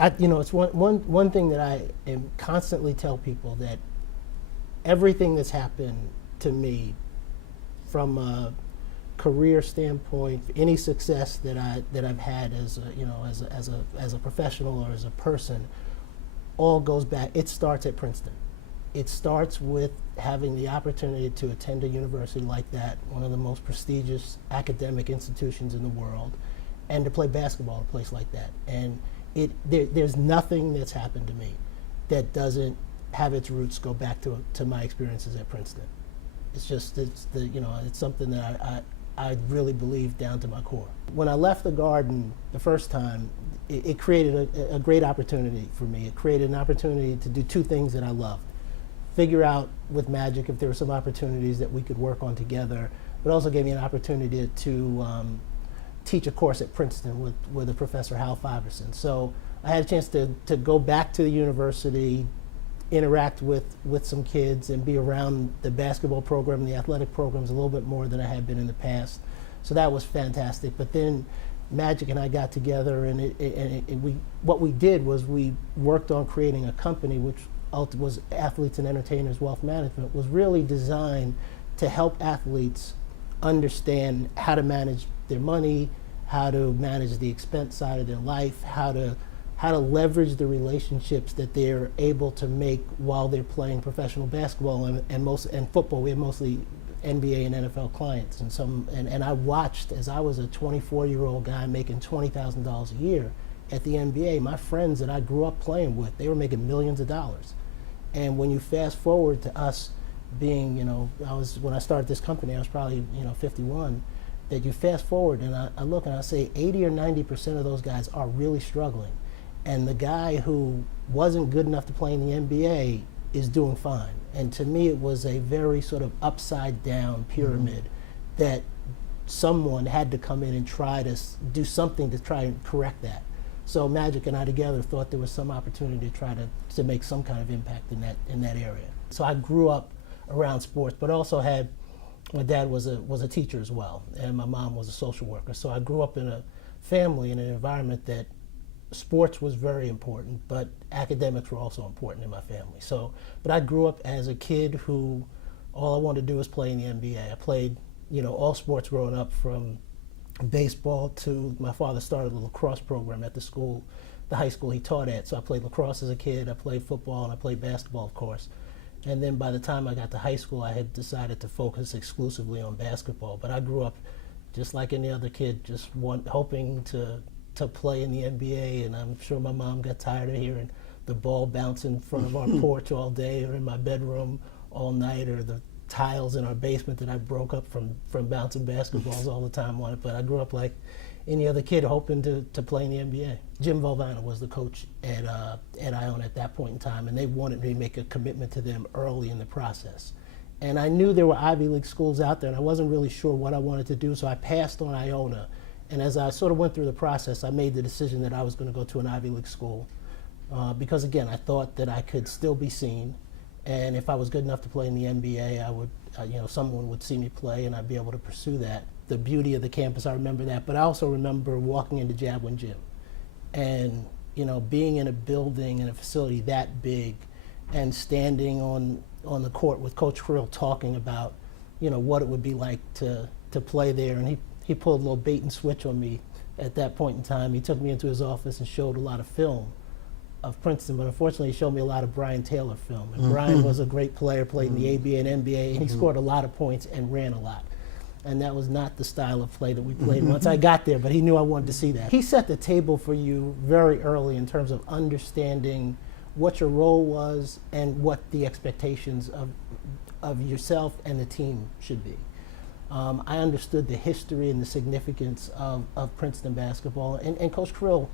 It's one thing that I am constantly tell people, that everything that's happened to me from a career standpoint, any success that I've had as a professional or as a person, all goes back. It starts at Princeton. It starts with having the opportunity to attend a university like that, one of the most prestigious academic institutions in the world, and to play basketball at a place like that. And there's nothing that's happened to me that doesn't have its roots go back to my experiences at Princeton. It's something that I really believe down to my core. When I left the Garden the first time, it created a great opportunity for me. It created an opportunity to do two things that I loved. Figure out with Magic if there were some opportunities that we could work on together, but also gave me an opportunity to teach a course at Princeton with a professor, Hal Fiverson. So I had a chance to go back to the university, interact with some kids, and be around the basketball program and the athletic programs a little bit more than I had been in the past. So that was fantastic. But then Magic and I got together, and what we did was we worked on creating a company which was Athletes and Entertainers Wealth Management. Was really designed to help athletes understand how to manage their money, how to manage the expense side of their life, how to leverage the relationships that they're able to make while they're playing professional basketball and football. We have mostly NBA and NFL clients, and I watched as I was a 24-year-old guy making $20,000 a year at the NBA. My friends that I grew up playing with, they were making millions of dollars. And when you fast forward to us being, when I started this company, I was probably 51. That you fast forward and I look and I say 80 or 90% of those guys are really struggling. And the guy who wasn't good enough to play in the NBA is doing fine. And to me, it was a very sort of upside down pyramid that someone had to come in and try to do something to try and correct that. So Magic and I together thought there was some opportunity to try to make some kind of impact in that area. So I grew up around sports, but also my dad was a teacher as well, and my mom was a social worker. So I grew up in a family, in an environment that sports was very important, but academics were also important in my family. But I grew up as a kid who all I wanted to do was play in the NBA. I played, all sports growing up, from baseball to my father started a lacrosse program at the high school he taught at. So I played lacrosse as a kid, I played football, and I played basketball, of course. And then by the time I got to high school, I had decided to focus exclusively on basketball. But I grew up just like any other kid, just hoping to play in the NBA. And I'm sure my mom got tired of hearing the ball bounce in front of our porch all day, or in my bedroom all night, or the tiles in our basement that I broke up from bouncing basketballs all the time on it. But I grew up like any other kid hoping to play in the NBA. Jim Valvano was the coach at Ione at that point in time, and they wanted me to make a commitment to them early in the process. And I knew there were Ivy League schools out there, and I wasn't really sure what I wanted to do, so I passed on Iona. And as I sort of went through the process, I made the decision that I was going to go to an Ivy League school because, again, I thought that I could still be seen, and if I was good enough to play in the NBA, I would, someone would see me play, and I'd be able to pursue that. The beauty of the campus, I remember that, but I also remember walking into Jadwin Gym and being in a building and a facility that big and standing on the court with Coach Krill talking about what it would be like to play there. And he pulled a little bait and switch on me at that point in time. He took me into his office and showed a lot of film of Princeton, but unfortunately he showed me a lot of Brian Taylor film. And Brian was a great player, played in the ABA and NBA, and he scored a lot of points and ran a lot. And that was not the style of play that we played once I got there, but he knew I wanted to see that. He set the table for you very early in terms of understanding what your role was and what the expectations of yourself and the team should be. I understood the history and the significance of Princeton basketball, and Coach Krill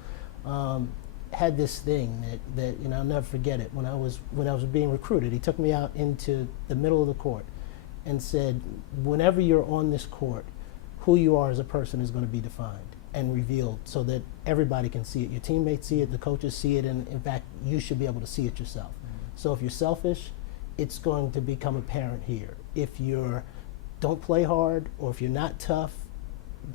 had this thing that I'll never forget it. When I was being recruited, he took me out into the middle of the court and said, whenever you're on this court, who you are as a person is going to be defined and revealed so that everybody can see it. Your teammates see it, the coaches see it, and in fact, you should be able to see it yourself. So if you're selfish, it's going to become apparent here. If you don't play hard, or if you're not tough,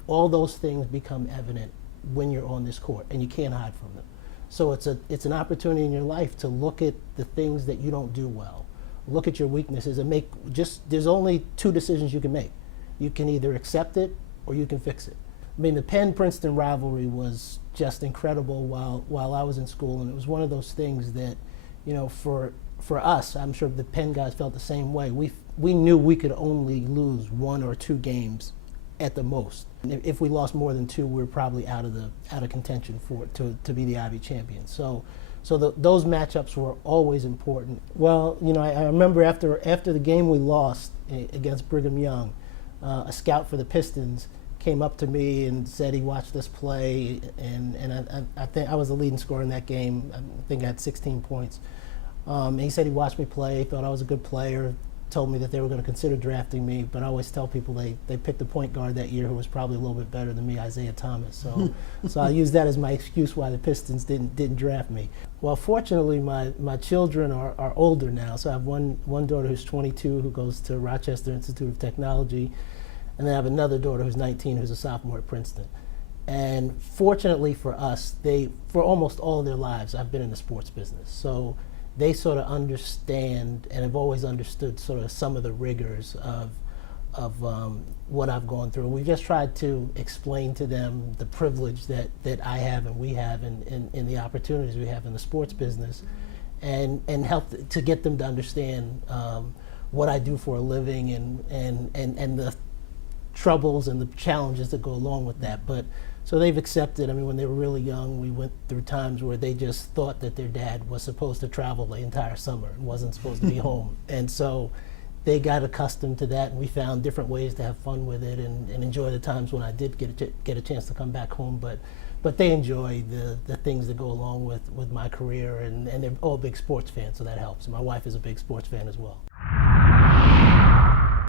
all those things become evident when you're on this court, and you can't hide from them. So it's an opportunity in your life to look at the things that you don't do well, look at your weaknesses, and there's only two decisions you can make. You can either accept it or you can fix it. I mean, the Penn-Princeton rivalry was just incredible while I was in school, and it was one of those things that, for us, I'm sure the Penn guys felt the same way. We knew we could only lose 1 or 2 games at the most. If we lost more than 2, we were probably out of contention to be the Ivy champions. So those matchups were always important. Well, I remember after the game we lost against Brigham Young, a scout for the Pistons came up to me and said he watched us play, and I think I was the leading scorer in that game. I think I had 16 points. And he said he watched me play, thought I was a good player, told me that they were going to consider drafting me, but I always tell people they picked a point guard that year who was probably a little bit better than me, Isaiah Thomas. So I use that as my excuse why the Pistons didn't draft me. Well, fortunately, my children are older now, so I have one daughter who's 22 who goes to Rochester Institute of Technology, and then I have another daughter who's 19 who's a sophomore at Princeton. And fortunately for us, for almost all their lives, I've been in the sports business. So they sort of understand and have always understood sort of some of the rigors of what I've gone through. We just tried to explain to them the privilege that I have and we have in the opportunities we have in the sports business, and help to get them to understand what I do for a living and the troubles and the challenges that go along with that. But so they've accepted. I mean, when they were really young, we went through times where they just thought that their dad was supposed to travel the entire summer and wasn't supposed to be home. And so they got accustomed to that, and we found different ways to have fun with it and enjoy the times when I did get a chance to come back home. But they enjoy the things that go along with my career, and they're all big sports fans, so that helps. My wife is a big sports fan as well.